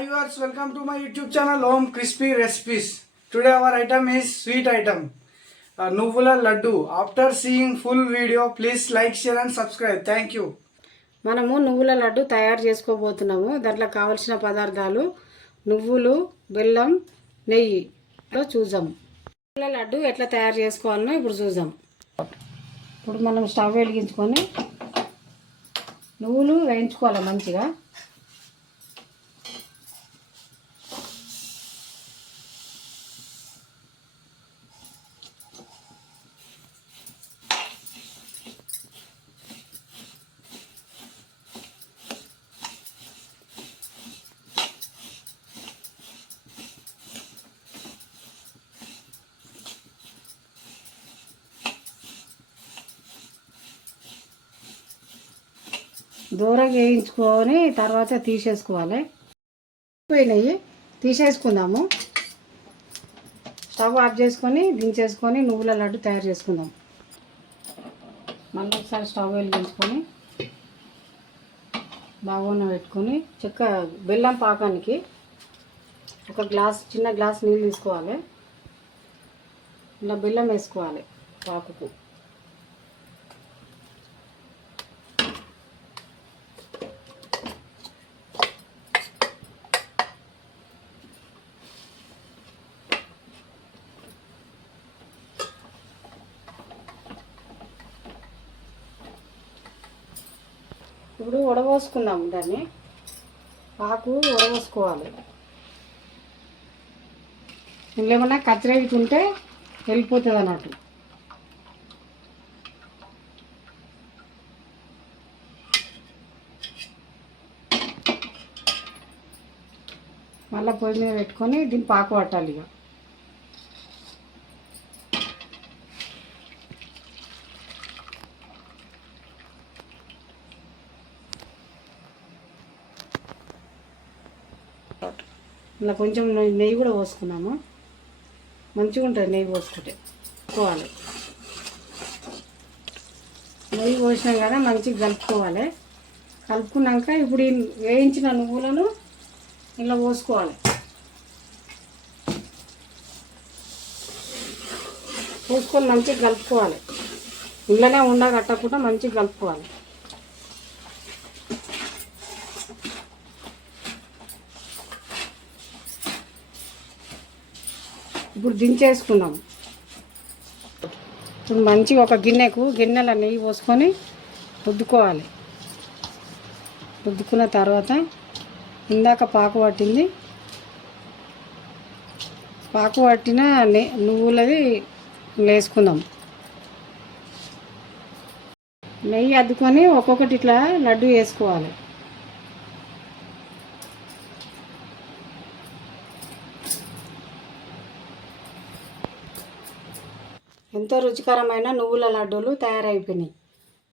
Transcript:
Viewers, welcome to my YouTube channel Home Crispy Recipes. Today our item is sweet item, Nuvula Laddu. After seeing full video, please like, share and subscribe. Thank you. మనము నువ్వుల లడ్డు తయారు చేసుకోబోతున్నాము. దాంట్లో కావాల్సిన పదార్థాలు నువ్వులు, బెల్లం, నెయ్యి. చూద్దాం నువ్వుల లడ్డు ఎట్లా తయారు చేసుకోవాలనో ఇప్పుడు చూద్దాం. ఇప్పుడు మనం స్టవ్ వెలిగించుకొని నువ్వులు వేయించుకోవాలి మంచిగా. దూరంగా వేయించుకొని తర్వాత తీసేసుకోవాలి. పోయినాయి తీసేసుకుందాము. స్టవ్ ఆఫ్ చేసుకొని దించేసుకొని నువ్వుల లడ్డు తయారు చేసుకుందాం. మళ్ళీ ఒకసారి స్టవ్ వెలిగించుకొని బాగా పెట్టుకొని బెల్లం పాకానికి ఒక చిన్న గ్లాస్ నీళ్ళు తీసుకోవాలి. ఇలా బెల్లం వేసుకోవాలి పాకుకు. ఇప్పుడు వడపోసుకుందాము. దాన్ని పాకు వడపోసుకోవాలి. ఇందులో ఏమన్నా కచ్చరేగుతుంటే వెళ్ళిపోతుంది అన్నట్టు. మళ్ళీ పొయ్యి మీద పెట్టుకొని దీన్ని పాకు పట్టాలి. ఇక ఇలా కొంచెం నెయ్యి కూడా పోసుకున్నాము. మంచిగా ఉంటుంది నెయ్యి పోసుకుంటే. పోవాలి నెయ్యి పోసినాం కదా మంచిగా కలుపుకోవాలి. కలుపుకున్నాక ఇప్పుడు వేయించిన నువ్వులను ఇలా పోసుకోవాలి. పోసుకొని మంచిగా కలుపుకోవాలి. ఇళ్ళనే ఉండగట్టకుండా మంచిగా కలుపుకోవాలి. ఇప్పుడు దించేసుకున్నాం. ఇప్పుడు మంచిగా ఒక గిన్నెలో నెయ్యి పోసుకొని రుద్దుకోవాలి. రుద్దుకున్న తర్వాత ఇందాక పాకు పట్టిన నువ్వులది వేసుకుందాం. నెయ్యి అద్దుకొని ఒక్కొక్కటి ఇట్లా లడ్డు వేసుకోవాలి. ఎంతో రుచికరమైన నువ్వుల లడ్డూలు తయారైపోయినాయి.